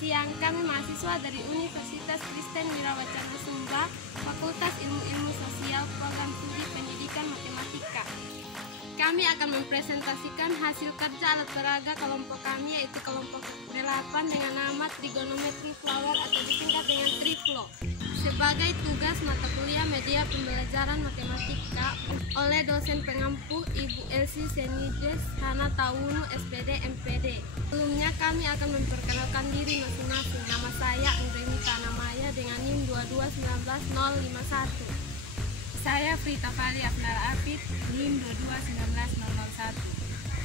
siang. Kami mahasiswa dari Universitas Kristen Wirawacana Sumba, Fakultas Ilmu-Ilmu Sosial, Program Studi Pendidikan Matematika. Kami akan mempresentasikan hasil kerja alat peraga kelompok kami, yaitu kelompok 8 dengan nama Trigonometry Flower atau disingkat dengan Triflo, sebagai tugas mata kuliah media pembelajaran matematika oleh dosen pengampu Ibu Elsie Senides Hana Tawunu, SPD, MPD. Sebelumnya kami akan memperkenalkan diri masing-masing. Nama saya Anggreni Tanamaya dengan NIM 2219051. Saya Frita Fali Afnara Afid, NIM 2219001.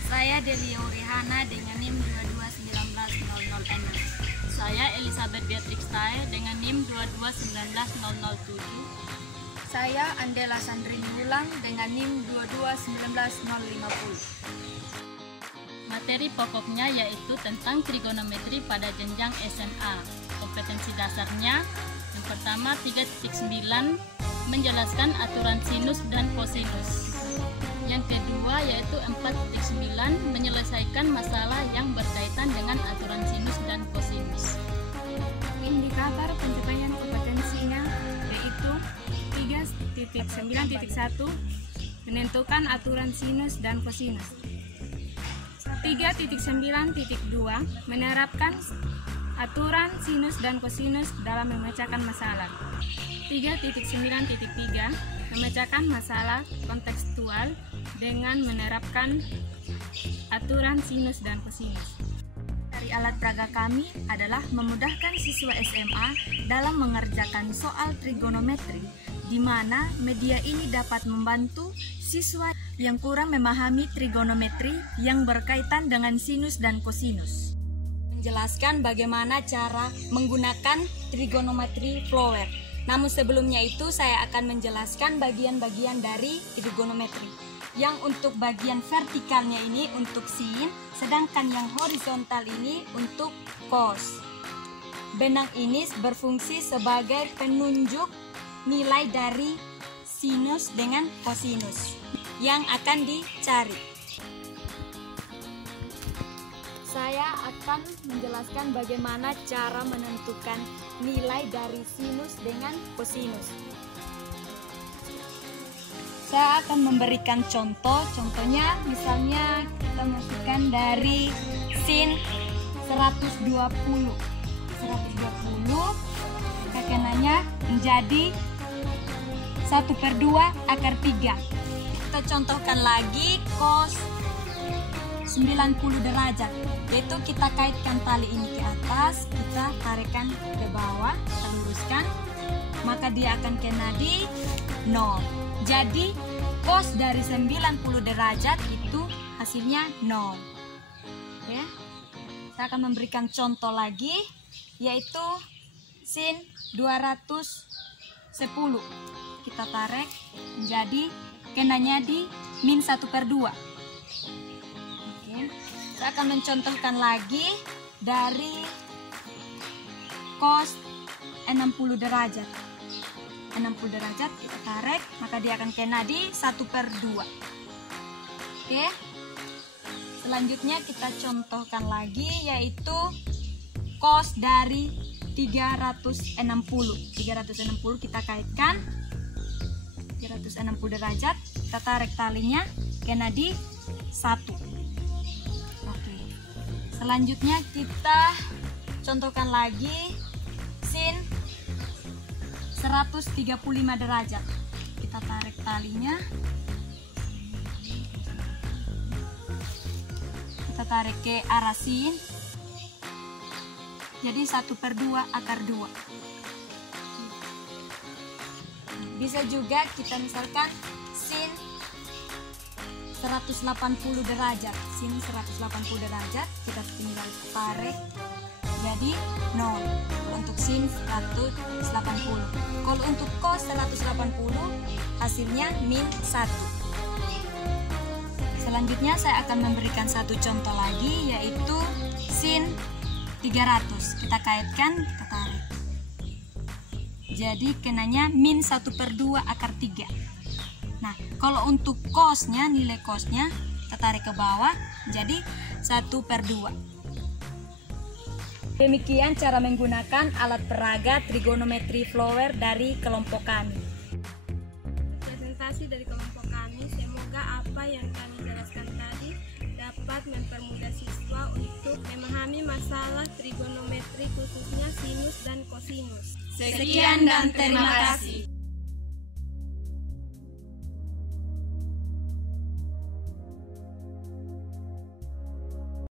Saya Delia Urihana dengan NIM 2219006. Saya Elizabeth Beatrix Tae dengan NIM 2219007. Saya Andela Sandrini Wulang dengan NIM 2219050. Materi pokoknya yaitu tentang trigonometri pada jenjang SMA. Kompetensi dasarnya yang pertama 3.9 menjelaskan aturan sinus dan kosinus. Yang kedua yaitu 4.9 menyelesaikan masalah yang berkaitan dengan aturan sinus dan kosinus. Indikator pencapaian kompetensinya yaitu 3.9.1 menentukan aturan sinus dan kosinus. 3.9.2 menerapkan aturan sinus dan kosinus dalam memecahkan masalah. 3.9.3 memecahkan masalah kontekstual dengan menerapkan aturan sinus dan kosinus. Dari alat peraga kami adalah memudahkan siswa SMA dalam mengerjakan soal trigonometri, di mana media ini dapat membantu siswa yang kurang memahami trigonometri yang berkaitan dengan sinus dan kosinus. Menjelaskan bagaimana cara menggunakan trigonometry flower. Namun sebelumnya itu saya akan menjelaskan bagian-bagian dari trigonometri. Yang untuk bagian vertikalnya ini untuk sin, sedangkan yang horizontal ini untuk cos. Benang ini berfungsi sebagai penunjuk nilai dari sinus dengan kosinus yang akan dicari. Saya akan menjelaskan bagaimana cara menentukan nilai dari sinus dengan kosinus. Saya akan memberikan contohnya misalnya kita masukkan dari sin 120 kekenanya menjadi 1/2 akar 3. Kita contohkan lagi cos 90 derajat, yaitu kita kaitkan tali ini ke atas, kita tarikkan ke bawah, kita luruskan, maka dia akan kena di 0. Jadi cos dari 90 derajat itu hasilnya 0. Oke. Saya akan memberikan contoh lagi, yaitu sin 210. Kita tarik menjadi kenanya di min 1/2. Saya akan mencontohkan lagi dari cos 60 derajat. 60 derajat kita tarik, maka dia akan kena di 1/2. Oke. Selanjutnya kita contohkan lagi, yaitu cos dari 360. 360 kita kaitkan 360 derajat, kita tarik talinya, kena di 1. Selanjutnya kita contohkan lagi sin 135 derajat. Kita tarik talinya. Kita tarik ke arah sin. Jadi 1/2 akar 2. Bisa juga kita misalkan sin 180 derajat. Sin 180 derajat kita tinggal tarik jadi 0 untuk sin 180. Kalau untuk cos 180 hasilnya min 1. Selanjutnya saya akan memberikan satu contoh lagi, yaitu sin 300. Kita kaitkan, kita tarik. Jadi kenanya min 1/2 akar 3. Nah, kalau untuk cosnya, nilai cosnya kita tarik ke bawah, jadi 1/2. Demikian cara menggunakan alat peraga trigonometri flower dari kelompok kami. Presentasi dari kelompok kami, semoga apa yang kami jelaskan tadi dapat mempermudah siswa untuk memahami masalah trigonometri khususnya sinus dan kosinus. Sekian dan terima kasih.